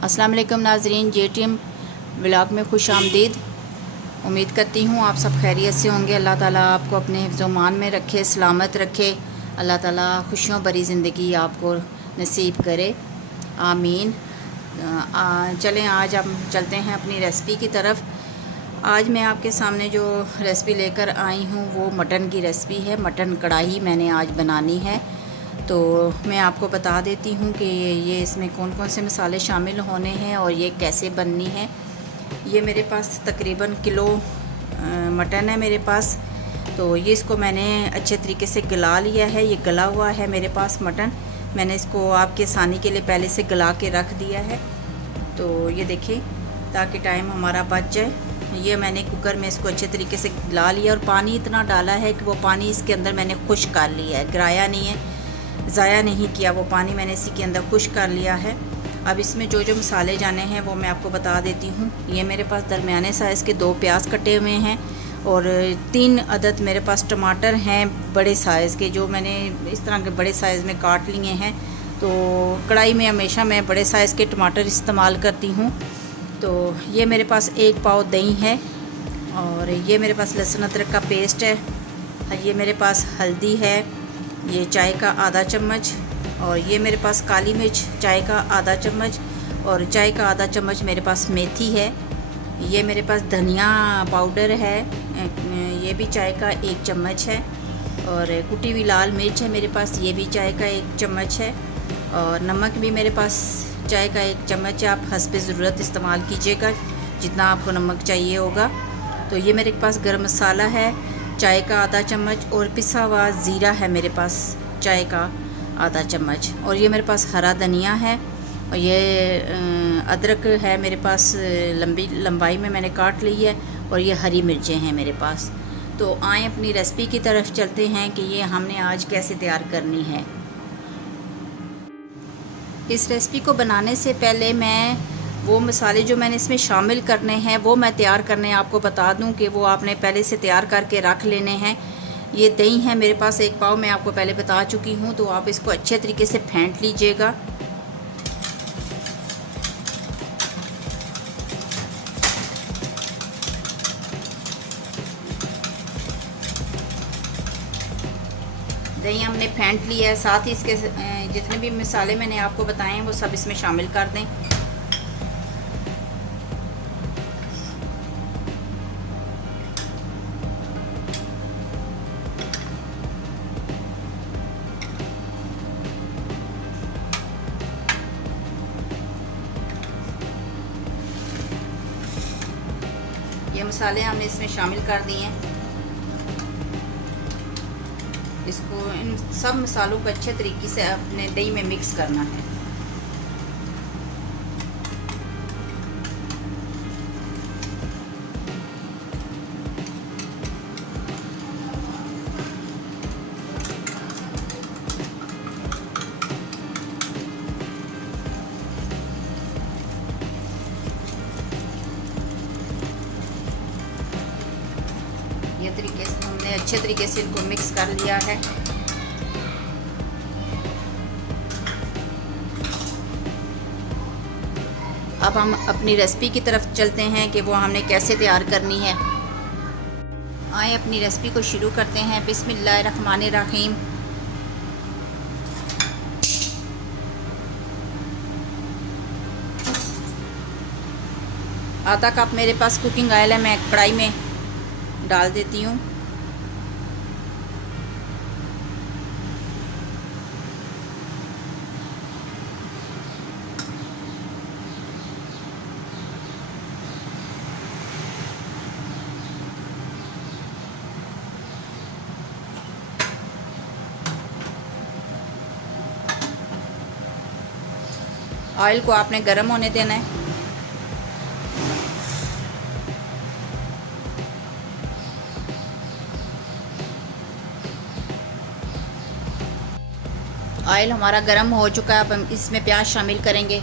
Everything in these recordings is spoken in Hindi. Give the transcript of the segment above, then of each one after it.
अस्सलाम वालेकुम नाज़रीन, JTM व्लॉग में खुश आमदीद। उम्मीद करती हूँ आप सब खैरियत से होंगे। अल्लाह ताला आपको अपने हिफ्ज़-ओ-मान में रखे, सलामत रखे। अल्लाह ताला खुशियों भरी ज़िंदगी आपको नसीब करे, आमीन। चलें आज हम चलते हैं अपनी रेसिपी की तरफ। आज मैं आपके सामने जो रेसिपी लेकर आई हूँ वो मटन की रेसिपी है। मटन कढ़ाई मैंने आज बनानी है। तो मैं आपको बता देती हूँ कि ये इसमें कौन कौन से मसाले शामिल होने हैं और ये कैसे बननी है। ये मेरे पास तकरीबन किलो मटन है मेरे पास। तो ये इसको मैंने अच्छे तरीके से गला लिया है। ये गला हुआ है मेरे पास मटन। मैंने इसको आपके आसानी के लिए पहले से गला के रख दिया है। तो ये देखें, ताकि टाइम हमारा बच जाए। ये मैंने कुकर में इसको अच्छे तरीके से गला लिया और पानी इतना डाला है कि वो पानी इसके अंदर मैंने खुश्क कर लिया है, गिराया नहीं है, ज़ाया नहीं किया। वो पानी मैंने इसी के अंदर खुश्क कर लिया है। अब इसमें जो जो मसाले जाने हैं वो मैं आपको बता देती हूँ। ये मेरे पास दरमियाने साइज़ के 2 प्याज कटे हुए हैं और 3 अदद मेरे पास टमाटर हैं बड़े साइज़ के, जो मैंने इस तरह के बड़े साइज़ में काट लिए हैं। तो कढ़ाई में हमेशा मैं बड़े साइज़ के टमाटर इस्तेमाल करती हूँ। तो ये मेरे पास 1 पाव दही है और ये मेरे पास लहसुन अदरक का पेस्ट है। ये मेरे पास हल्दी है, ये चाय का आधा चम्मच, और ये मेरे पास काली मिर्च चाय का आधा चम्मच, और चाय का आधा चम्मच मेरे पास मेथी है। ये मेरे पास धनिया पाउडर है, ये भी चाय का 1 चम्मच है, और कुटी हुई लाल मिर्च है मेरे पास, ये भी चाय का 1 चम्मच है, और नमक भी मेरे पास चाय का 1 चम्मच है। आप हस्ब ज़रूरत इस्तेमाल कीजिएगा जितना आपको नमक चाहिए होगा। तो ये मेरे पास गरम मसाला है चाय का आधा चम्मच, और पिसा हुआ ज़ीरा है मेरे पास चाय का आधा चम्मच, और ये मेरे पास हरा धनिया है, और ये अदरक है मेरे पास लंबाई में मैंने काट ली है, और ये हरी मिर्चें हैं मेरे पास। तो आएँ अपनी रेसिपी की तरफ चलते हैं कि ये हमने आज कैसे तैयार करनी है। इस रेसिपी को बनाने से पहले मैं वो मसाले जो मैंने इसमें शामिल करने हैं वो मैं तैयार करने आपको बता दूं कि वो आपने पहले से तैयार करके रख लेने हैं। ये दही है मेरे पास 1 पाव, मैं आपको पहले बता चुकी हूँ। तो आप इसको अच्छे तरीके से फेंट लीजिएगा। दही हमने फेंट लिया है। साथ ही इसके जितने भी मसाले मैंने आपको बताए हैं वो सब इसमें शामिल कर दें। ये मसाले हमने इसमें शामिल कर दिए हैं। इसको इन सब मसालों को अच्छे तरीके से अपने दही में मिक्स करना है। ये तरीके से हमने अच्छे तरीके से इनको मिक्स कर लिया है। अब हम अपनी रेसिपी की तरफ चलते हैं कि वो हमने कैसे तैयार करनी है। आए अपनी रेसिपी को शुरू करते हैं। बिस्मिल्लाहिर्रहमानिर्रहीम। आधा कप मेरे पास कुकिंग ऑयल है, मैं कढ़ाई में डाल देती हूँ। ऑयल को आपने गर्म होने देना है। ऑयल हमारा गर्म हो चुका है। अब हम इसमें प्याज शामिल करेंगे।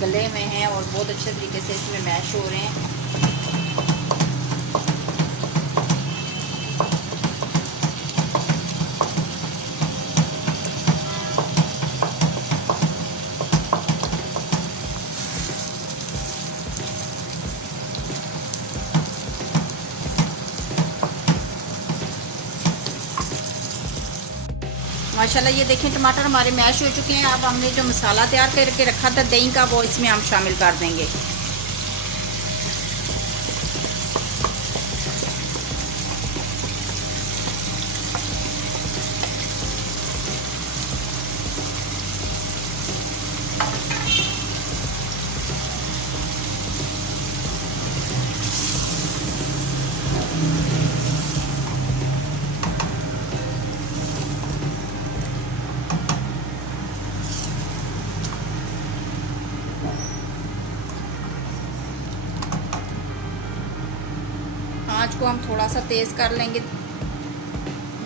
गले हुए हैं और बहुत अच्छे तरीके से इसमें मैश हो रहे हैं। माशाल्लाह ये देखें टमाटर हमारे मैश हो चुके हैं। अब हमने जो मसाला तैयार करके रखा था दही का, वो इसमें हम शामिल कर देंगे। आँच को हम थोड़ा सा तेज़ कर लेंगे,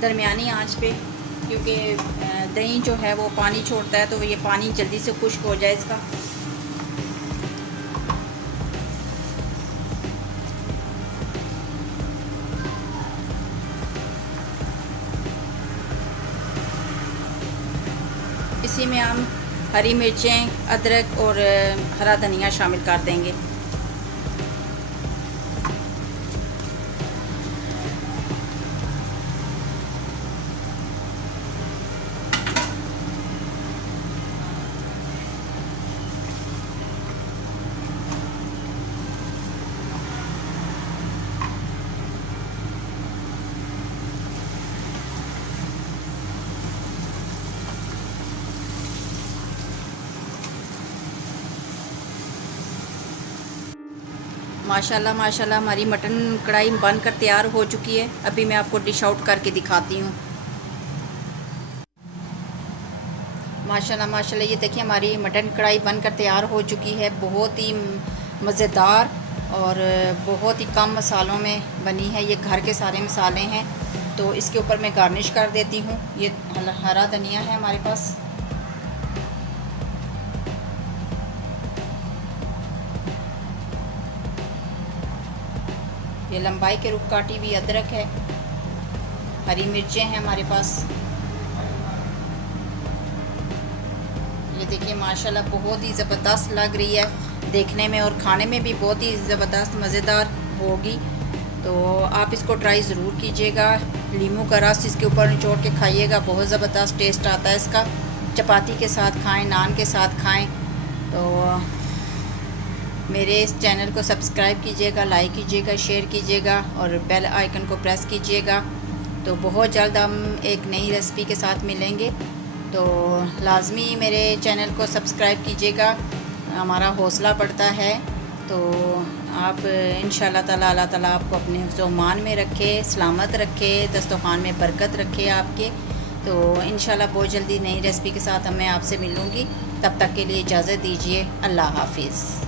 दरमियानी आँच पे, क्योंकि दही जो है वो पानी छोड़ता है, तो ये पानी जल्दी से खुश्क हो जाए इसका। इसी में हम हरी मिर्चें, अदरक और हरा धनिया शामिल कर देंगे। माशाल्लाह माशाल्लाह हमारी मटन कढ़ाई बनकर तैयार हो चुकी है। अभी मैं आपको डिश आउट करके दिखाती हूँ। माशाल्लाह माशाल्लाह ये देखिए हमारी मटन कढ़ाई बनकर तैयार हो चुकी है। बहुत ही मज़ेदार और बहुत ही कम मसालों में बनी है। ये घर के सारे मसाले हैं। तो इसके ऊपर मैं गार्निश कर देती हूँ। ये हरा धनिया है हमारे पास। ये लंबाई के रुख काटी हुई अदरक है। हरी मिर्चें हैं हमारे पास। ये देखिए माशाल्लाह बहुत ही ज़बरदस्त लग रही है देखने में, और खाने में भी बहुत ही ज़बरदस्त मज़ेदार होगी। तो आप इसको ट्राई ज़रूर कीजिएगा। लीमू का रस इसके ऊपर निचोड़ के खाइएगा, बहुत ज़बरदस्त टेस्ट आता है इसका। चपाती के साथ खाएं, नान के साथ खाएं। तो मेरे इस चैनल को सब्सक्राइब कीजिएगा, लाइक कीजिएगा, शेयर कीजिएगा और बेल आइकन को प्रेस कीजिएगा। तो बहुत जल्द हम एक नई रेसिपी के साथ मिलेंगे। तो लाजमी मेरे चैनल को सब्सक्राइब कीजिएगा, हमारा हौसला बढ़ता है। तो आप इंशाल्लाह ताला अल्लाह ताला आपको अपने हिफ्ज़-ओ-मान में रखे, सलामत रखे, दस्तरख़्वान में बरकत रखे आपके। तो इंशाल्लाह बहुत जल्दी नई रेसिपी के साथ मैं आपसे मिलूँगी। तब तक के लिए इजाज़त दीजिए। अल्लाह हाफ़िज़।